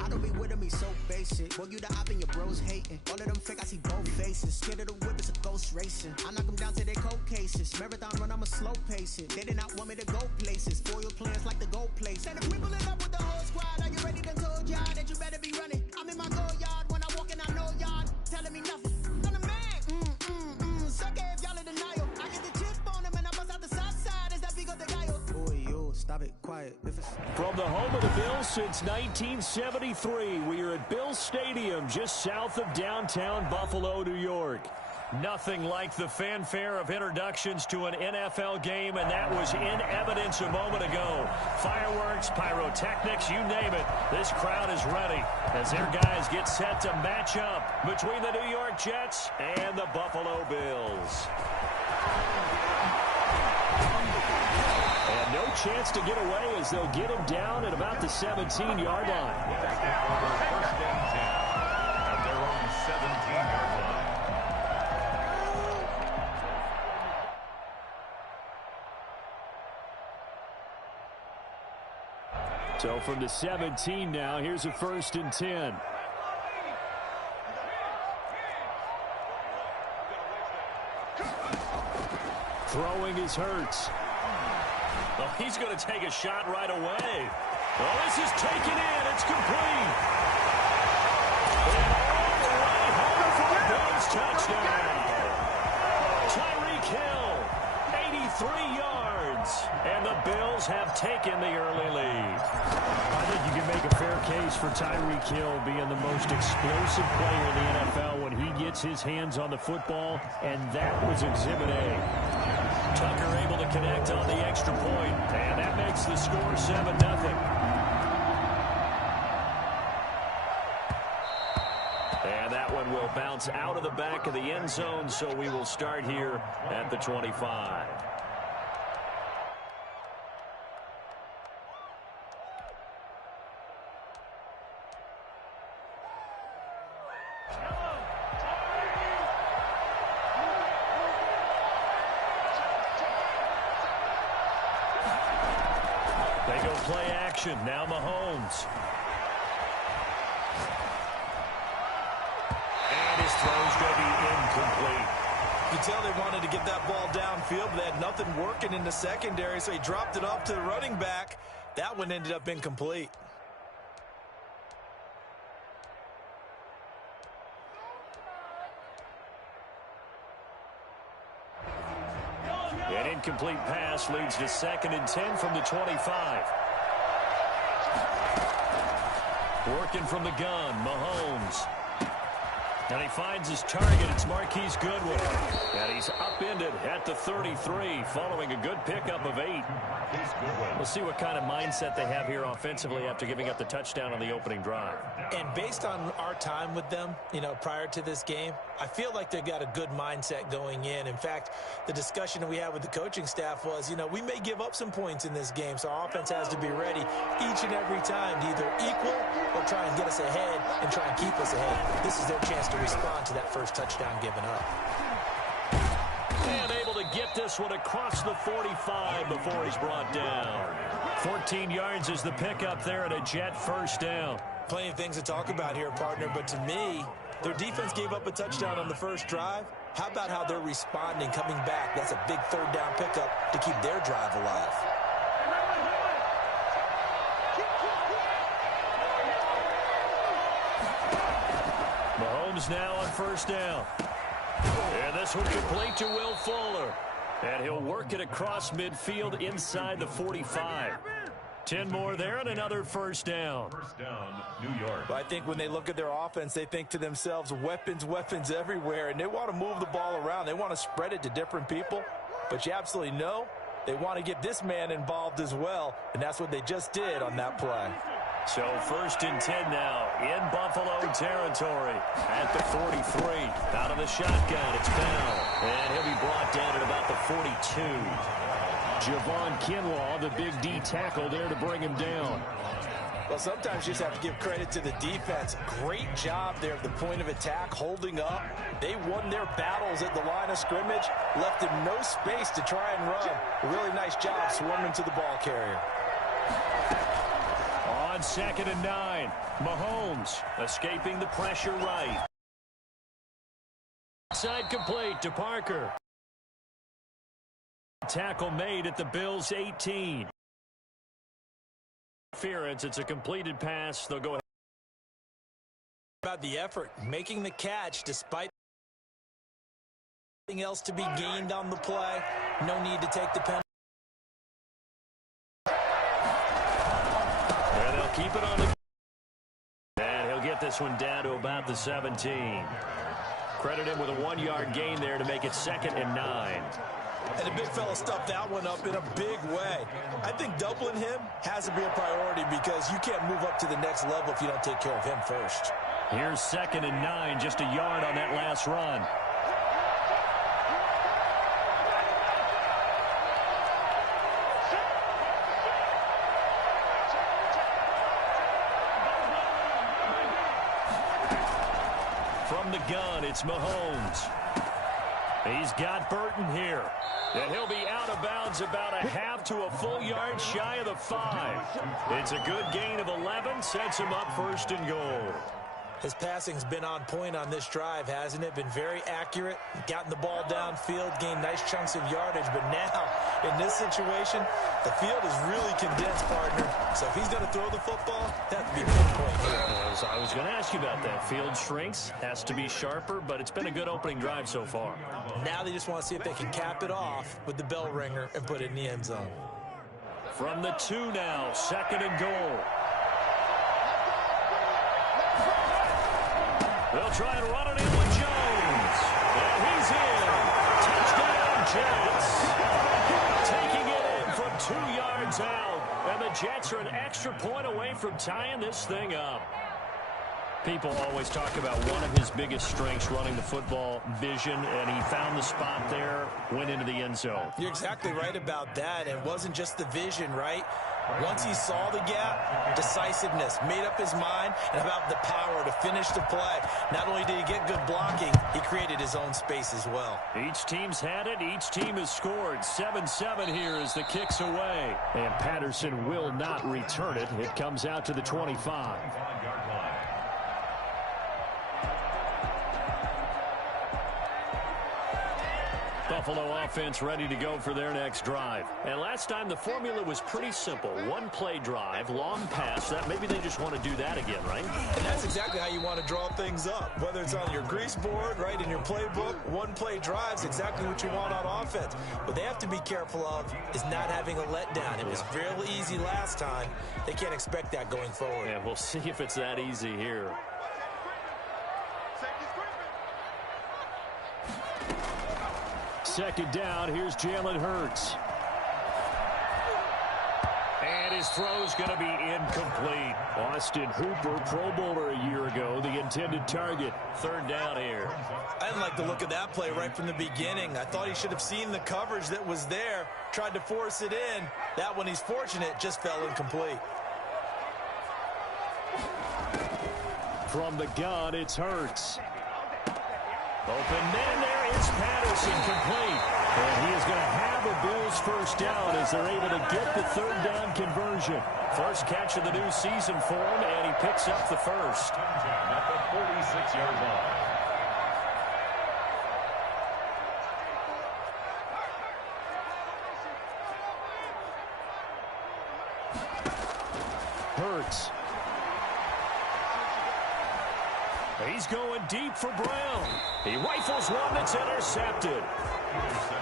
I don't be with him, he's so basic. Boy, you the op and your bros hating. All of them fake, I see both faces. Scared of the whip, it's a ghost racing. I knock them down to their cold cases. Marathon run, I'ma slow pace it. They did not want me to go places. Foil plans like the gold place. And if we pull it up with the whole squad, are you ready? Done told y'all that you better be running. I'm in my go yard when I walk in, I know y'all telling me nothing. I'm the man. Suck it if y'all in denial. I get the chip on them and I bust out the south side. Is that big of the guy? Boy, yo, stop it, quiet. From the home of the Bills since 1973, we are at Bills Stadium just south of downtown Buffalo, New York. Nothing like the fanfare of introductions to an NFL game, and that was in evidence a moment ago. Fireworks, pyrotechnics, you name it. This crowd is ready as their guys get set to match up between the New York Jets and the Buffalo Bills. And no chance to get away as they'll get him down at about the 17-yard line. First and 10 at their own 17-yard line. So from the 17 now, here's a 1st and 10. Throwing is Hurts. Well, he's going to take a shot right away. Well, this is taken in. It's complete. And all the way home for a Bills touchdown. Tyreek Hill, 83 yards. And the Bills have taken the early lead. I think you can make a fair case for Tyreek Hill being the most explosive player in the NFL when he gets his hands on the football, and that was Exhibit A. Tucker able to connect on the extra point, and that makes the score 7-0. And that one will bounce out of the back of the end zone, so we will start here at the 25. Play action. Now Mahomes. And his throw's going to be incomplete. You can tell they wanted to get that ball downfield, but they had nothing working in the secondary, so he dropped it off to the running back. That one ended up incomplete. An incomplete pass leads to 2nd and 10 from the 25. Working from the gun, Mahomes. And he finds his target. It's Marquise Goodwin. And he's upended at the 33 following a good pickup of 8. We'll see what kind of mindset they have here offensively after giving up the touchdown on the opening drive. And based on our time with them, prior to this game, I feel like they've got a good mindset going in. In fact, the discussion that we had with the coaching staff was, we may give up some points in this game, so our offense has to be ready each and every time to either equal or try and get us ahead and try and keep us ahead. This is their chance to respond to that first touchdown given up. And able to get this one across the 45 before he's brought down. 14 yards is the pickup there at a Jet first down. Plenty of things to talk about here, partner, but to me, their defense gave up a touchdown on the first drive. How about how they're responding, coming back? That's a big 3rd down pickup to keep their drive alive. Mahomes now on 1st down. And this one complete to Will Fuller. And he'll work it across midfield inside the 45. 10 more there and another 1st down. First down, New York. But I think when they look at their offense, they think to themselves, weapons, weapons everywhere. And they want to move the ball around. They want to spread it to different people. But you absolutely know they want to get this man involved as well. And that's what they just did on that play. So 1st and 10 now in Buffalo territory at the 43. Out of the shotgun, it's Bell. And he'll be brought down at about the 42. Javon Kinlaw, the big D tackle there to bring him down. Well, sometimes you just have to give credit to the defense. Great job there at the point of attack, holding up. They won their battles at the line of scrimmage, left them no space to try and run. A really nice job swarming to the ball carrier. On on 2nd and 9. Mahomes escaping the pressure right. Side complete to Parker. Tackle made at the Bills' 18. Interference. It's a completed pass. They'll go ahead. About the effort, making the catch despite anything else to be gained on the play. No need to take the penalty. And they'll keep it on the. And he'll get this one down to about the 17. Credit him with a 1-yard gain there to make it 2nd and 9. And the big fella stuffed that one up in a big way. I think doubling him has to be a priority because you can't move up to the next level if you don't take care of him first. Here's 2nd and 9, just a yard on that last run. From the gun, it's Mahomes. He's got Burton here. And he'll be out of bounds about a half to a full yard shy of the 5. It's a good gain of 11, sets him up 1st and goal. His passing's been on point on this drive, hasn't it? Been very accurate, gotten the ball downfield, gained nice chunks of yardage. But now, in this situation, the field is really condensed, partner. So if he's going to throw the football, that would be pinpoint here. I was going to ask you about that. Field shrinks, has to be sharper, but it's been a good opening drive so far. Now they just want to see if they can cap it off with the bell ringer and put it in the end zone. From the 2 now, 2nd and goal. They'll try and run it in with Jones. And he's in. Touchdown, Jets. Taking it in from 2 yards out. And the Jets are an extra point away from tying this thing up. People always talk about one of his biggest strengths, running the football, vision, and he found the spot there, went into the end zone. You're exactly right about that. It wasn't just the vision, right? Once he saw the gap, decisiveness, made up his mind, and about the power to finish the play. Not only did he get good blocking, he created his own space as well. Each team's had it. Each team has scored. 7-7 here as the kick's away. And Patterson will not return it. It comes out to the 25. Buffalo offense ready to go for their next drive. And last time the formula was pretty simple. 1-play drive, long pass. That maybe they just want to do that again, right? And that's exactly how you want to draw things up. Whether it's on your grease board, right, in your playbook, 1-play drive's exactly what you want on offense. What they have to be careful of is not having a letdown. It was fairly easy last time. They can't expect that going forward. Yeah, we'll see if it's that easy here. Second down, here's Jalen Hurts. And his throw's going to be incomplete. Austin Hooper, Pro Bowler a year ago, the intended target. 3rd down here. I didn't like the look of that play right from the beginning. I thought he should have seen the coverage that was there, tried to force it in. That one, he's fortunate, just fell incomplete. From the gun, it's Hurts. Open man there, it's Patterson, complete. And he is going to have a Bills 1st down as they're able to get the 3rd down conversion. First catch of the new season for him, and he picks up the 1st. At the 46-yard line. Hurts. He's going deep for Brown. He rifles one that's intercepted.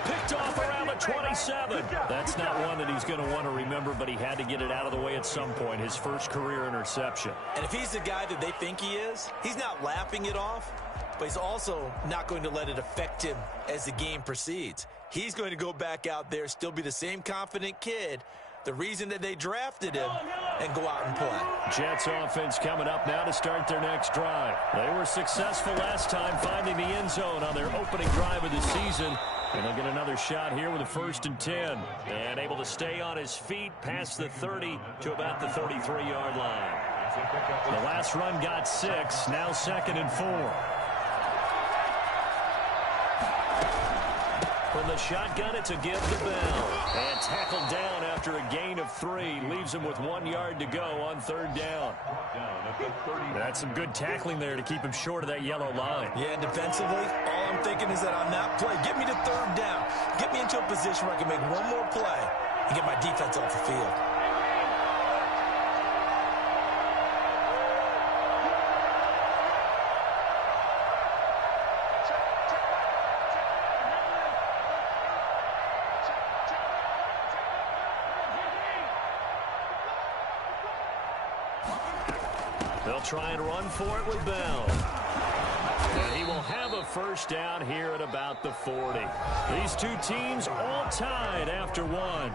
Picked off around the 27. That's not one that he's going to want to remember, but he had to get it out of the way at some point. His first career interception. And if he's the guy that they think he is, he's not laughing it off, but he's also not going to let it affect him as the game proceeds. He's going to go back out there, still be the same confident kid, the reason that they drafted him, and go out and play. Jets offense coming up now to start their next drive. They were successful last time finding the end zone on their opening drive of the season. And they'll get another shot here with a 1st and 10. And able to stay on his feet past the 30 to about the 33-yard line. The last run got 6, now 2nd and 4. From the shotgun, it's a give to Bell. And tackled down after a gain of 3. Leaves him with 1 yard to go on 3rd down. That's some good tackling there to keep him short of that yellow line. Yeah, defensively, all I'm thinking is that on that play, get me to 3rd down. Get me into a position where I can make one more play and get my defense off the field. They'll try and run for it with Bell. And he will have a 1st down here at about the 40. These two teams all tied after 1.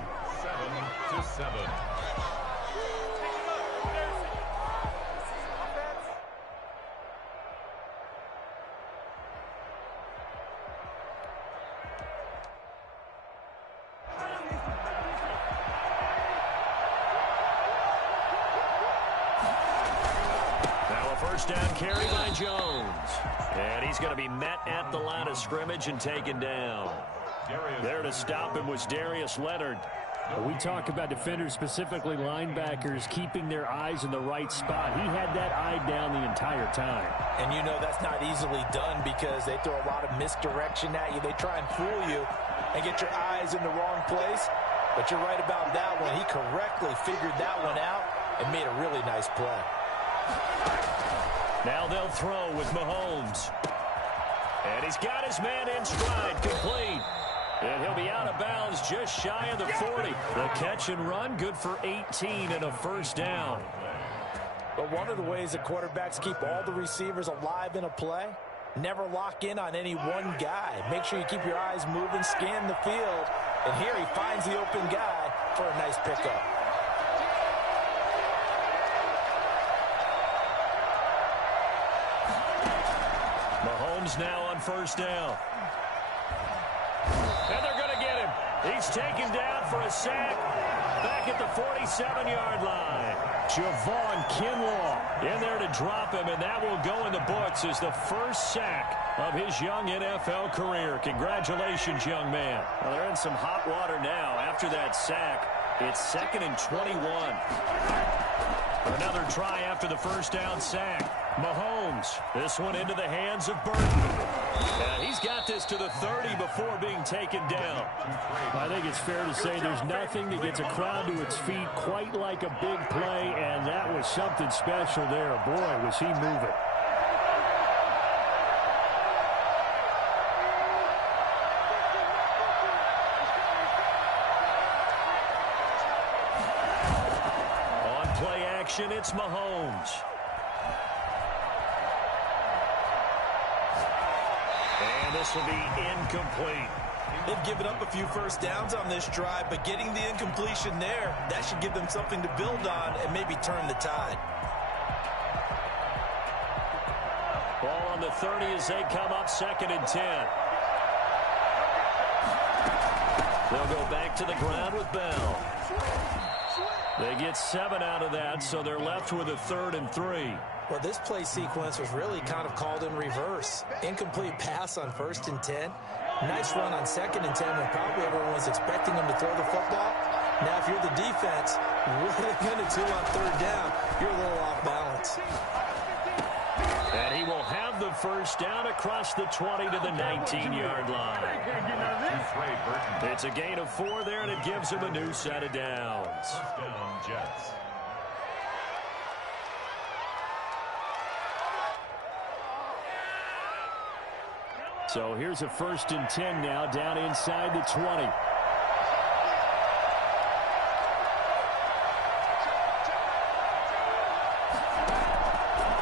7-7. Down carry by Jones. And he's going to be met at the line of scrimmage and taken down. There to stop him was Darius Leonard. We talk about defenders, specifically linebackers, keeping their eyes in the right spot. He had that eye down the entire time. And you know that's not easily done because they throw a lot of misdirection at you. They try and fool you and get your eyes in the wrong place. But you're right about that one. He correctly figured that one out and made a really nice play. Now they'll throw with Mahomes. And he's got his man in stride, complete. And he'll be out of bounds just shy of the 40. The catch and run, good for 18 and a 1st down. But one of the ways that quarterbacks keep all the receivers alive in a play, never lock in on any one guy. Make sure you keep your eyes moving, scan the field. And here he finds the open guy for a nice pickup. Mahomes now on 1st down. And they're going to get him. He's taken down for a sack back at the 47-yard line. Javon Kinlaw in there to drop him, and that will go in the books as the 1st sack of his young NFL career. Congratulations, young man. Well, they're in some hot water now. After that sack, it's 2nd and 21. Another try after the 1st down sack. Mahomes, this one into the hands of Burton. And he's got this to the 30 before being taken down. I think it's fair to say there's nothing that gets a crowd to its feet quite like a big play, and that was something special there. Boy, was he moving. On play action, it's Mahomes. And this will be incomplete. They've given up a few 1st downs on this drive, but getting the incompletion there, that should give them something to build on and maybe turn the tide. Ball on the 30 as they come up 2nd and 10. They'll go back to the ground with Bell. They get 7 out of that, so they're left with a 3rd and 3. Well, this play sequence was really kind of called in reverse. Incomplete pass on 1st and 10. Nice run on 2nd and 10 when probably everyone was expecting them to throw the football. Now, if you're the defense, what are they going to do on 3rd down? You're a little off balance. And he will have the 1st down across the 20 to the 19-yard line. It's a gain of 4 there, and it gives him a new set of downs. 1st down, Jets. So here's a 1st and 10 now down inside the 20.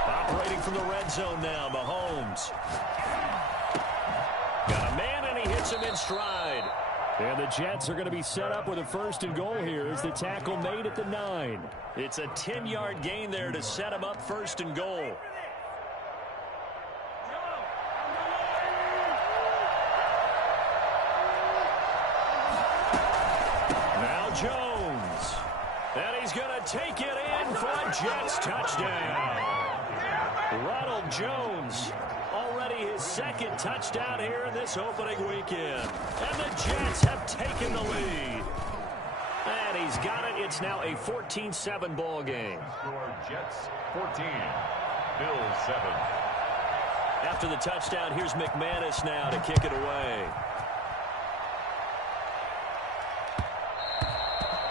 Operating from the red zone now, Mahomes. Got a man, and he hits him in stride. And the Jets are going to be set up with a 1st and goal here as the tackle made at the 9. It's a 10-yard gain there to set him up 1st and goal. Jones. And he's going to take it in for a Jets touchdown. Ronald Jones already his second touchdown here in this opening weekend. And the Jets have taken the lead. And he's got it. It's now a 14-7 ball game. Score Jets 14, Bills 7. After the touchdown, here's McManus now to kick it away.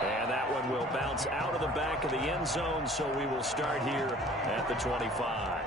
And that one will bounce out of the back of the end zone, so we will start here at the 25.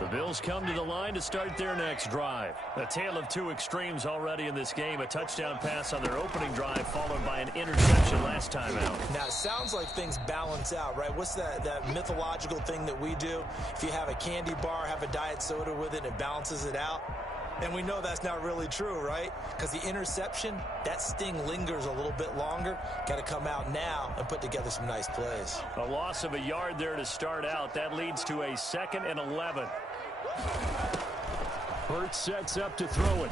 The Bills come to the line to start their next drive. A tale of two extremes already in this game. A touchdown pass on their opening drive followed by an interception last time out. Now, it sounds like things balance out, right? What's that mythological thing that we do? If you have a candy bar, have a diet soda with it, it balances it out. And we know that's not really true, right? Because the interception, that sting lingers a little bit longer. Got to come out now and put together some nice plays. A loss of a yard there to start out. That leads to a 2nd and 11. Hurts sets up to throw it.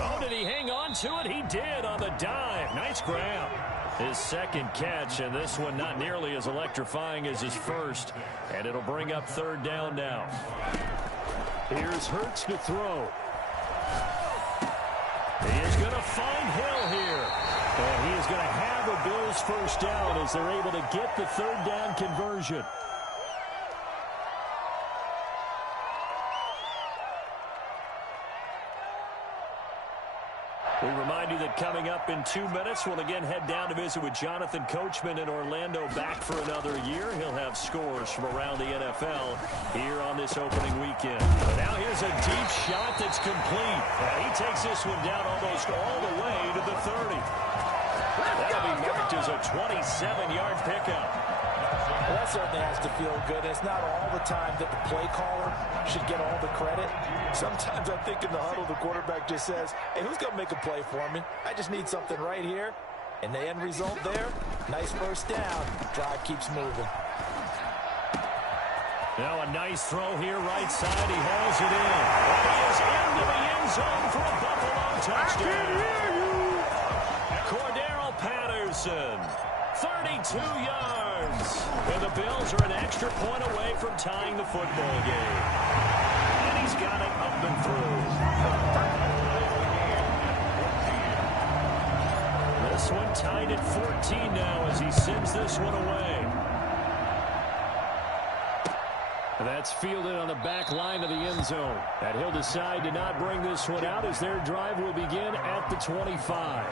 Oh, did he hang on to it? He did on the dive. Nice grab. His second catch, and this one not nearly as electrifying as his first. And it'll bring up 3rd down now. Here's Hurts to throw. He is going to find Hill here. And he is going to have a Bills first down as they're able to get the 3rd down conversion. We remind you that coming up in 2 minutes, we'll again head down to visit with Jonathan Coachman in Orlando, back for another year. He'll have scores from around the NFL here on this opening weekend. But now here's a deep shot that's complete. He takes this one down almost all the way to the 30. That'll be marked as a 27-yard pickup. Well, that certainly has to feel good. It's not all the time that the play caller should get all the credit. Sometimes I think in the huddle, the quarterback just says, hey, who's going to make a play for me? I just need something right here. And the end result there, nice first down. Drive keeps moving. Now a nice throw here, right side. He hauls it in. And he is into the end zone for a Buffalo touchdown. Cordero Patterson, 32 yards. And the Bills are an extra point away from tying the football game. And he's got it up and through. This one tied at 14 now as he sends this one away. And that's fielded on the back line of the end zone. And he'll decide to not bring this one out as their drive will begin at the 25.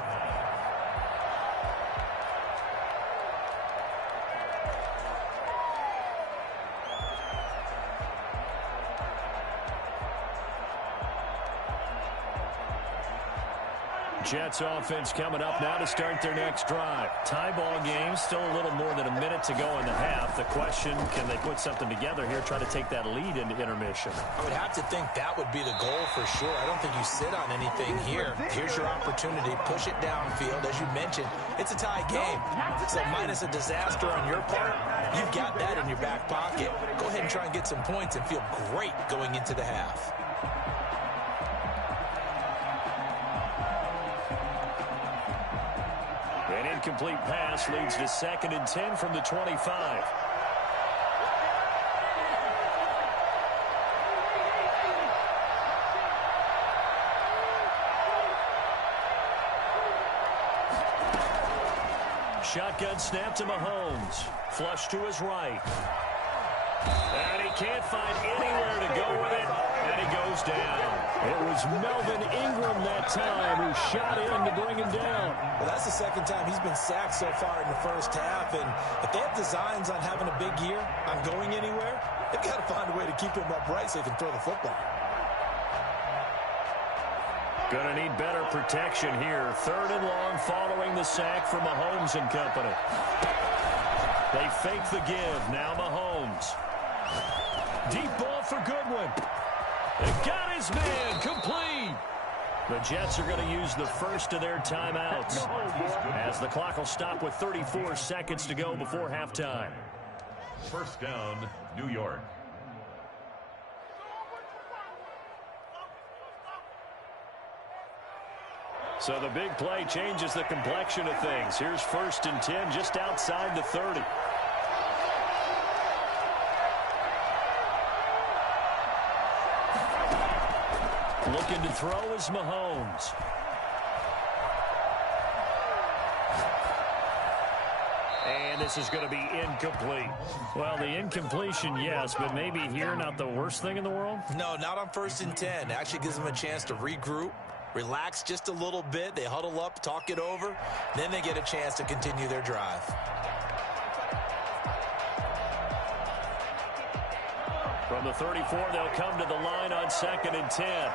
Jets offense coming up now to start their next drive. Tie ball game, still a little more than a minute to go in the half. The question, can they put something together here, try to take that lead into intermission? I would have to think that would be the goal for sure. I don't think you sit on anything here. Here's your opportunity. Push it downfield. As you mentioned, it's a tie game. So minus a disaster on your part, you've got that in your back pocket. Go ahead and try and get some points and feel great going into the half. An incomplete pass leads to 2nd and 10 from the 25. Shotgun snap to Mahomes. Flush to his right. And he can't find anywhere to go with it. And he goes down. It was Melvin Ingram that time who shot in to bring him down. Well, that's the second time he's been sacked so far in the first half. And if they have designs on having a big year, on going anywhere, they've got to find a way to keep him upright so he can throw the football. Gonna need better protection here. 3rd and long following the sack from Mahomes and company. They fake the give. Now Mahomes. Deep ball for Goodwin. They got his man. Complete. The Jets are going to use the first of their timeouts as the clock will stop with 34 seconds to go before halftime. First down, New York. So the big play changes the complexion of things. Here's 1st and 10 just outside the 30. Looking to throw is Mahomes. And this is going to be incomplete. Well, the incompletion, yes, but maybe here not the worst thing in the world? No, not on 1st and 10. Actually gives them a chance to regroup, relax just a little bit. They huddle up, talk it over. Then they get a chance to continue their drive. From the 34, they'll come to the line on 2nd and 10.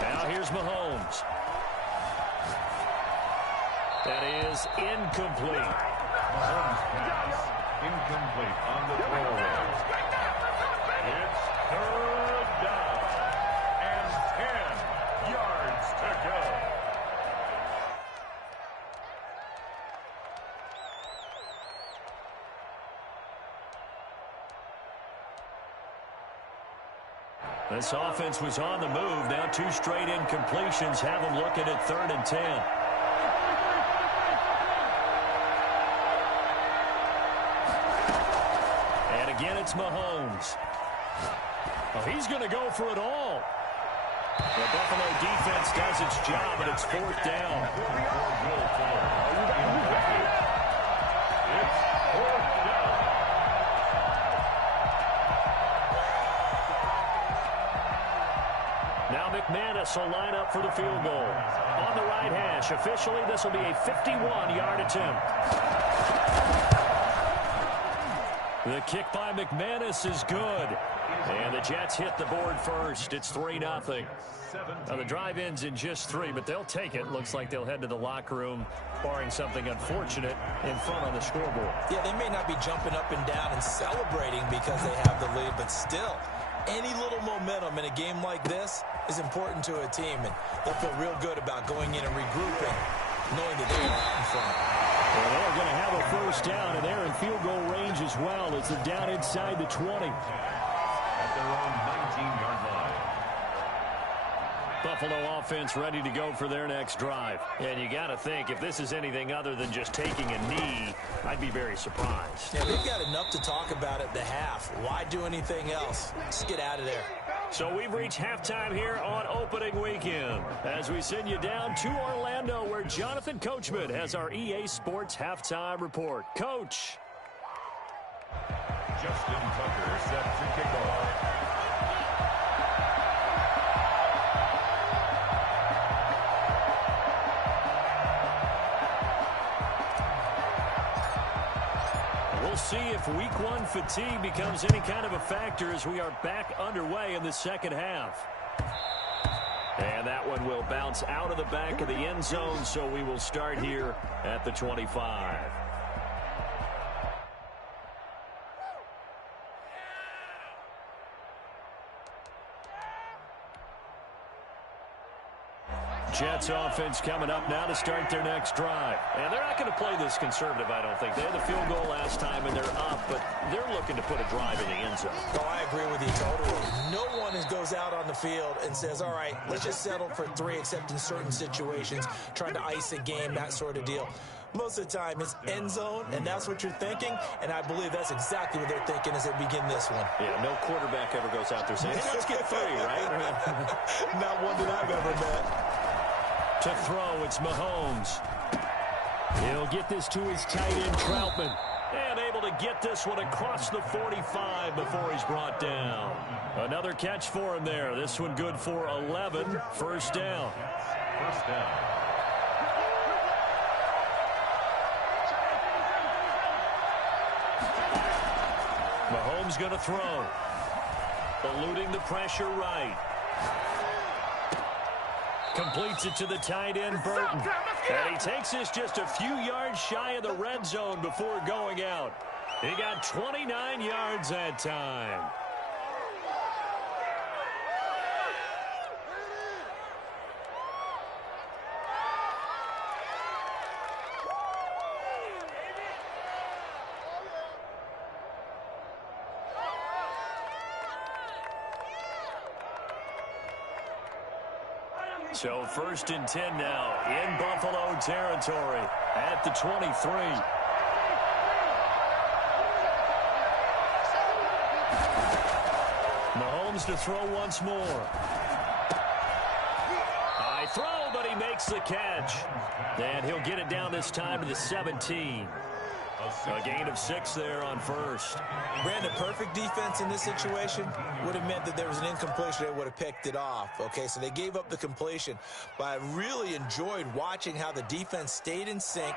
Now here's Mahomes. That is incomplete. Mahomes pass incomplete on the throw. It's 3rd down and 10 yards to go. This offense was on the move. Now 2 straight incompletions have them looking at 3rd and 10. And again, it's Mahomes. Oh, he's going to go for it all. The Buffalo defense does its job, and it's 4th down. It's 4th down. Now McManus will line up for the field goal. On the right hash, officially this will be a 51-yard attempt. The kick by McManus is good. And the Jets hit the board first. It's 3-0. Now the drive ends in just 3, but they'll take it. Looks like they'll head to the locker room, barring something unfortunate in front on the scoreboard. Yeah, they may not be jumping up and down and celebrating because they have the lead, but still, any little momentum in a game like this is important to a team, and they'll feel real good about going in and regrouping, knowing that they're out in front. Well, they're going to have a 1st down, and they're in field goal range as well as they're down inside the 20. At their own 19-yard line. Buffalo offense ready to go for their next drive. And you got to think, if this is anything other than just taking a knee, I'd be very surprised. Yeah, they've got enough to talk about at the half. Why do anything else? Just get out of there. So we've reached halftime here on opening weekend as we send you down to Orlando, where Jonathan Coachman has our EA Sports halftime report. Coach. Justin Tucker set to kick off. We'll see if week 1 fatigue becomes any kind of a factor as we are back underway in the second half. And that one will bounce out of the back of the end zone, so we will start here at the 25. Jets offense coming up now to start their next drive. And they're not going to play this conservative, I don't think. They had the field goal last time, and they're up, but they're looking to put a drive in the end zone. Oh, I agree with you totally. No one goes out on the field and says, all right, let's just settle for 3, except in certain situations, trying to ice a game, that sort of deal. Most of the time, it's end zone, and that's what you're thinking, and I believe that's exactly what they're thinking as they begin this one. Yeah, no quarterback ever goes out there saying, hey, let's get 3, right? Not one that I've ever met. To throw, it's Mahomes. He'll get this to his tight end, Troutman. And able to get this one across the 45 before he's brought down. Another catch for him there. This one good for 11. 1st down. 1st down. Mahomes going to throw. Eluding the pressure right. Completes it to the tight end, Burton. And he takes this just a few yards shy of the red zone before going out. He got 29 yards that time. So 1st and 10 now in Buffalo territory at the 23. Mahomes to throw once more. High throw, but he makes the catch. And he'll get it down this time to the 17. A gain of 6 there on 1st. Brandon, perfect defense in this situation would have meant that there was an incompletion. They would have picked it off. Okay, so they gave up the completion. But I really enjoyed watching how the defense stayed in sync,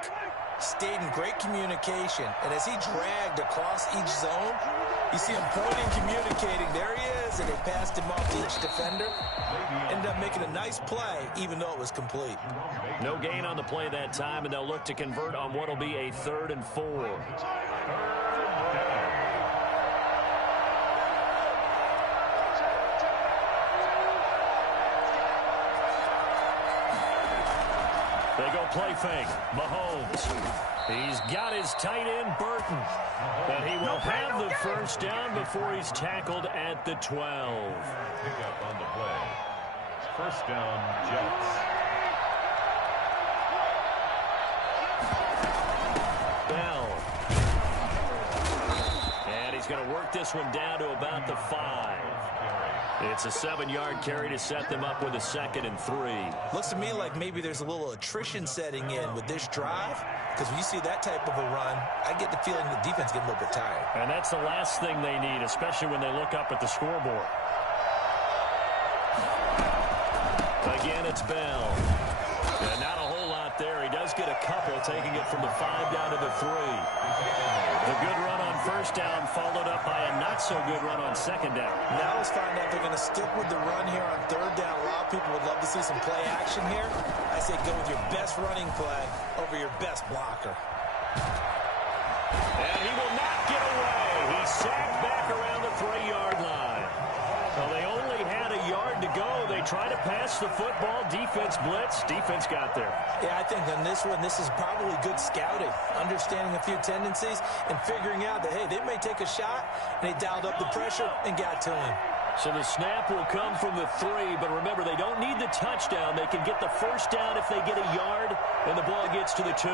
stayed in great communication. And as he dragged across each zone, you see him pointing, communicating. There he is, and they passed him off to each defender. Ended up making a nice play, even though it was complete. No gain on the play that time, and they'll look to convert on what will be a 3rd and 4. They go play fake. Mahomes. He's got his tight end, Burton. And he will have the 1st down before he's tackled at the 12. Pick up on the play. 1st down, Jets. Bell. And he's going to work this one down to about the 5. It's a 7-yard carry to set them up with a 2nd and 3. Looks to me like maybe there's a little attrition setting in with this drive, because when you see that type of a run, I get the feeling the defense getting a little bit tired. And that's the last thing they need, especially when they look up at the scoreboard. Again, it's Bell. And not a whole lot there. He does get a couple, taking it from the 5 down to the 3. The good run on 1st down followed up by a not-so-good run on 2nd down. Now let's find out if they're going to stick with the run here on 3rd down. A lot of people would love to see some play action here. I say go with your best running play over your best blocker. And he will not get away. He's sacked back around the 3-yard line. Well, they only had a yard to go. They try to pass the football. Defense blitz. Defense got there. Yeah, I think on this one, this is probably good scouting, understanding a few tendencies, and figuring out that, hey, they may take a shot, and they dialed up the pressure and got to him. So the snap will come from the 3, but remember, they don't need the touchdown. They can get the 1st down if they get a yard, and the ball gets to the 2.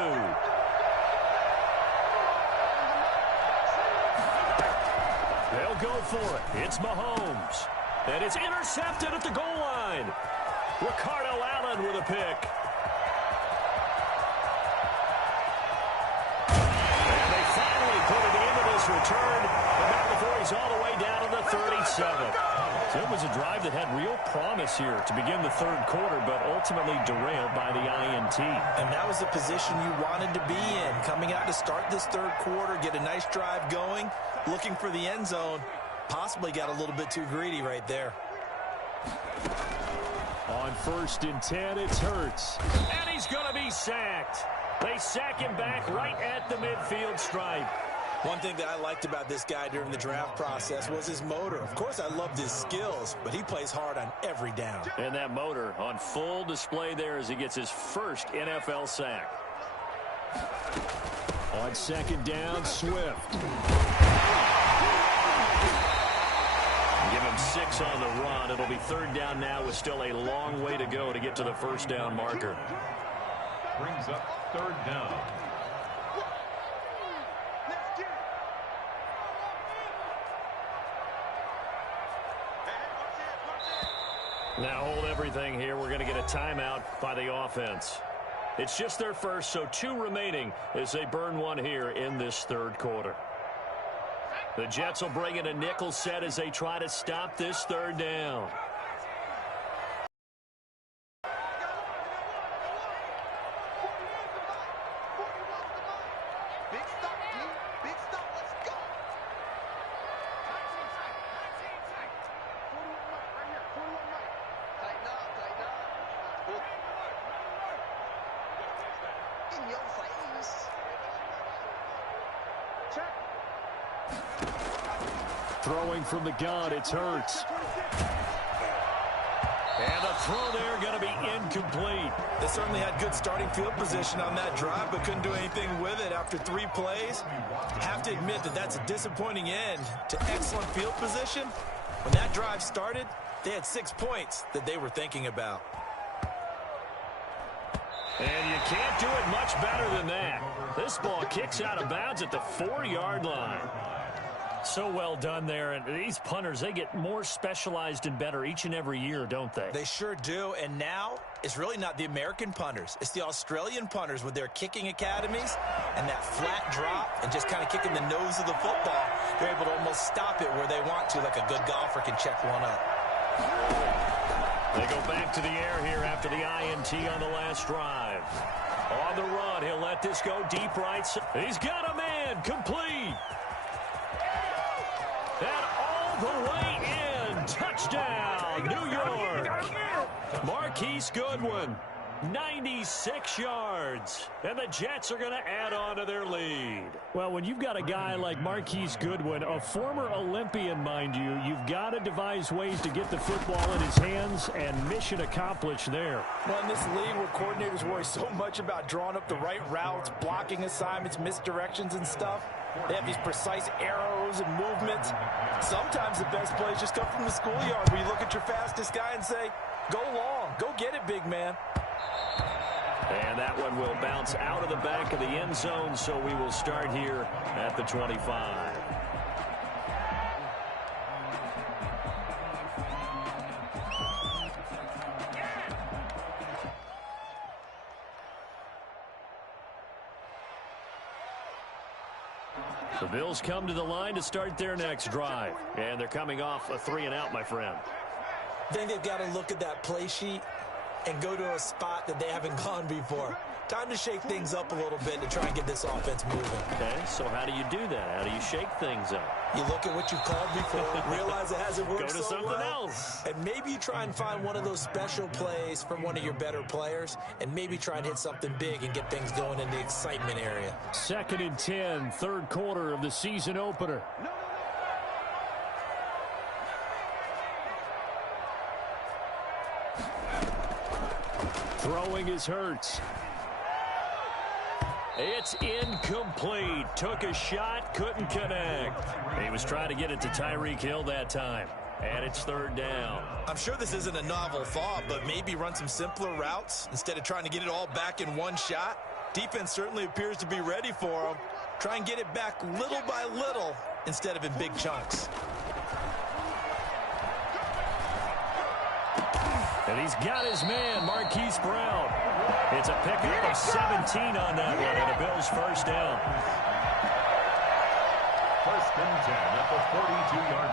They'll go for it. It's Mahomes. And it's intercepted at the goal line. Ricardo Allen with a pick. And they finally put it into this return. But not before he's all the way down to the 37. So it was a drive that had real promise here to begin the 3rd quarter, but ultimately derailed by the INT. And that was the position you wanted to be in. Coming out to start this 3rd quarter, get a nice drive going, looking for the end zone. Possibly got a little bit too greedy right there. On 1st and 10, it's Hurts. And he's going to be sacked. They sack him back right at the midfield stripe. One thing that I liked about this guy during the draft process was his motor. Of course, I loved his skills, but he plays hard on every down. And that motor on full display there as he gets his 1st NFL sack. On 2nd down, Swift. Give him 6 on the run. It'll be 3rd down now with still a long way to go to get to the 1st down marker. Brings up 3rd down. Now hold everything here. We're going to get a timeout by the offense. It's just their 1st, so 2 remaining as they burn 1 here in this 3rd quarter. The Jets will bring in a nickel set as they try to stop this 3rd down. Throwing from the gun, it's Hurts. And the throw there going to be incomplete. They certainly had good starting field position on that drive, but couldn't do anything with it after 3 plays. Have to admit that that's a disappointing end to excellent field position. When that drive started, they had 6 points that they were thinking about. And you can't do it much better than that. This ball kicks out of bounds at the 4-yard line. So well done there. And these punters, they get more specialized and better each and every year, don't they? They sure do. And now it's really not the American punters. It's the Australian punters with their kicking academies and that flat drop and just kind of kicking the nose of the football. They're able to almost stop it where they want to, like a good golfer can check one up. They go back to the air here after the INT on the last drive. On the run, he'll let this go deep right. He's got a man, complete. And all the way in. Touchdown, New York. Marquise Goodwin, 96 yards. And the Jets are going to add on to their lead. Well, when you've got a guy like Marquise Goodwin, a former Olympian, mind you, you've got to devise ways to get the football in his hands, and mission accomplished there. Well, in this league where coordinators worry so much about drawing up the right routes, blocking assignments, misdirections and stuff, they have these precise arrows and movements. Sometimes the best plays just come from the schoolyard where you look at your fastest guy and say, go long, go get it, big man. And that one will bounce out of the back of the end zone, so we will start here at the 25. The Bills come to the line to start their next drive. And they're coming off a 3-and-out, my friend. I think they've got to look at that play sheet and go to a spot that they haven't gone before. Time to shake things up a little bit to try and get this offense moving. Okay, so how do you do that? How do you shake things up? You look at what you've called before, realize it hasn't worked so well. Go to something else. And maybe you try and find one of those special plays from one of your better players, and maybe try and hit something big and get things going in the excitement area. 2nd and 10, third quarter of the season opener. Throwing is Hurts. It's incomplete. Took a shot, couldn't connect. He was trying to get it to Tyreek Hill that time. And it's 3rd down. I'm sure this isn't a novel thought, but maybe run some simpler routes instead of trying to get it all back in one shot. Defense certainly appears to be ready for him. Try and get it back little by little instead of in big chunks. And he's got his man, Marquise Brown. It's a pickup of 17 on that one, and the Bills first down. 1st and 10 at the 42-yard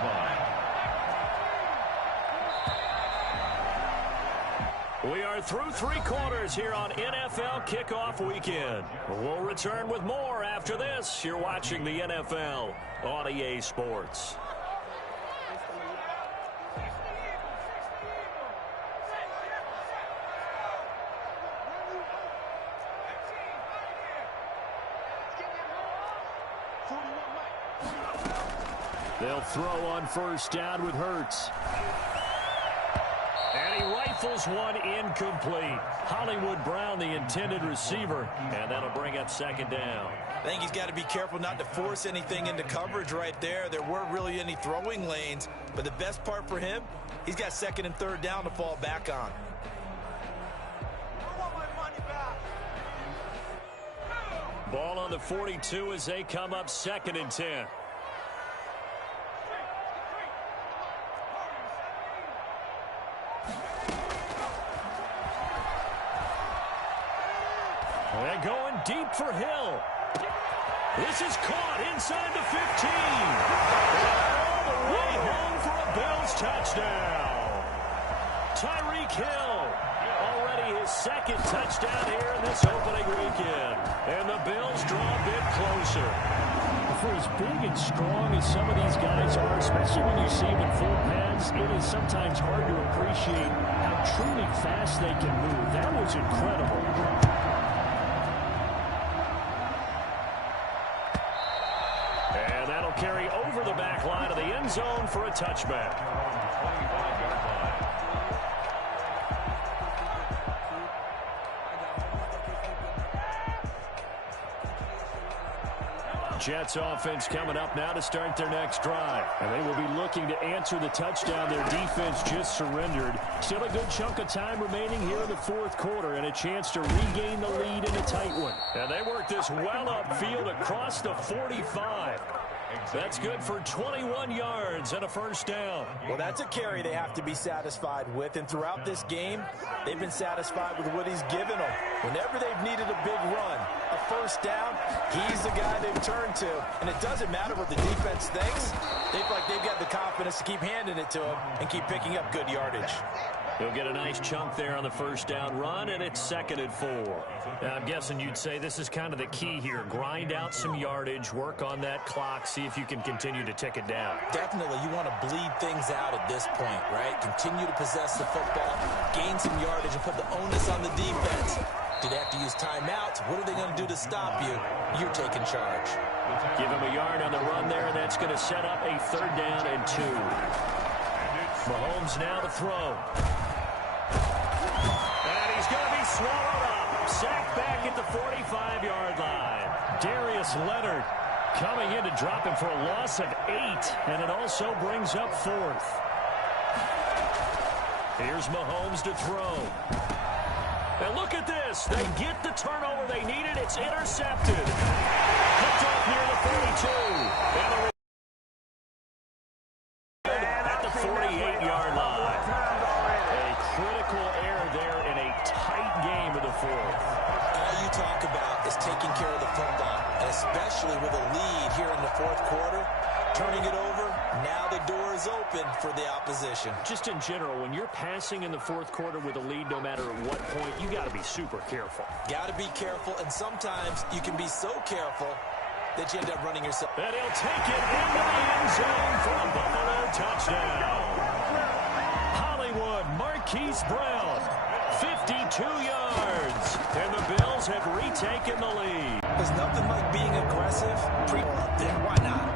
line. We are through 3 quarters here on NFL Kickoff Weekend. We'll return with more after this. You're watching the NFL on EA Sports. They'll throw on 1st down with Hurts. And he rifles one incomplete. Hollywood Brown, the intended receiver, and that'll bring up 2nd down. I think he's got to be careful not to force anything into coverage right there. There weren't really any throwing lanes, but the best part for him, he's got 2nd and 3rd down to fall back on. Ball on the 42 as they come up 2nd and 10. They're going deep for Hill. This is caught inside the 15. All the way home for a Bills touchdown. Tyreek Hill, already his 2nd touchdown here in this opening weekend. And the Bills draw a bit closer. For as big and strong as some of these guys are, especially when you see them in full pads, it is sometimes hard to appreciate how truly fast they can move. That was incredible. And that'll carry over the back line of the end zone for a touchback. Jets offense coming up now to start their next drive. And they will be looking to answer the touchdown their defense just surrendered. Still a good chunk of time remaining here in the fourth quarter and a chance to regain the lead in a tight one. And they work this well upfield across the 45. That's good for 21 yards and a first down. Well, that's a carry they have to be satisfied with. And throughout this game, they've been satisfied with what he's given them. Whenever they've needed a big run, a first down, he's the guy they've turned to. And it doesn't matter what the defense thinks. They feel like they've got the confidence to keep handing it to him and keep picking up good yardage. He'll get a nice chunk there on the first down run, and it's 2nd and 4. Now, I'm guessing you'd say this is kind of the key here. Grind out some yardage, work on that clock, see if you can continue to tick it down. Definitely, you want to bleed things out at this point, right? Continue to possess the football, gain some yardage, and put the onus on the defense. Do they have to use timeouts? What are they going to do to stop you? You're taking charge. Give him a yard on the run there, and that's going to set up a 3rd down and 2. Mahomes now to throw. And he's going to be swallowed up. Sacked back at the 45-yard line. Darius Leonard coming in to drop him for a loss of 8. And it also brings up 4th. Here's Mahomes to throw. And look at this. They get the turnover they needed. It's intercepted. Picked up near the 42. And at the 48-yard line. A critical error there in a tight game of the 4th. All you talk about is taking care of the football, and especially with a lead here in the 4th quarter. Turning it over, now the door is open for the opposition. Just in general, when you're passing in the 4th quarter with a lead, no matter at what point, you got to be super careful. Got to be careful, and sometimes you can be so careful that you end up running yourself. And he'll take it into the end zone for a Buffalo touchdown. Hollywood Marquise Brown, 52 yards, and the Bills have retaken the lead. There's nothing like being aggressive. Up there. Why not?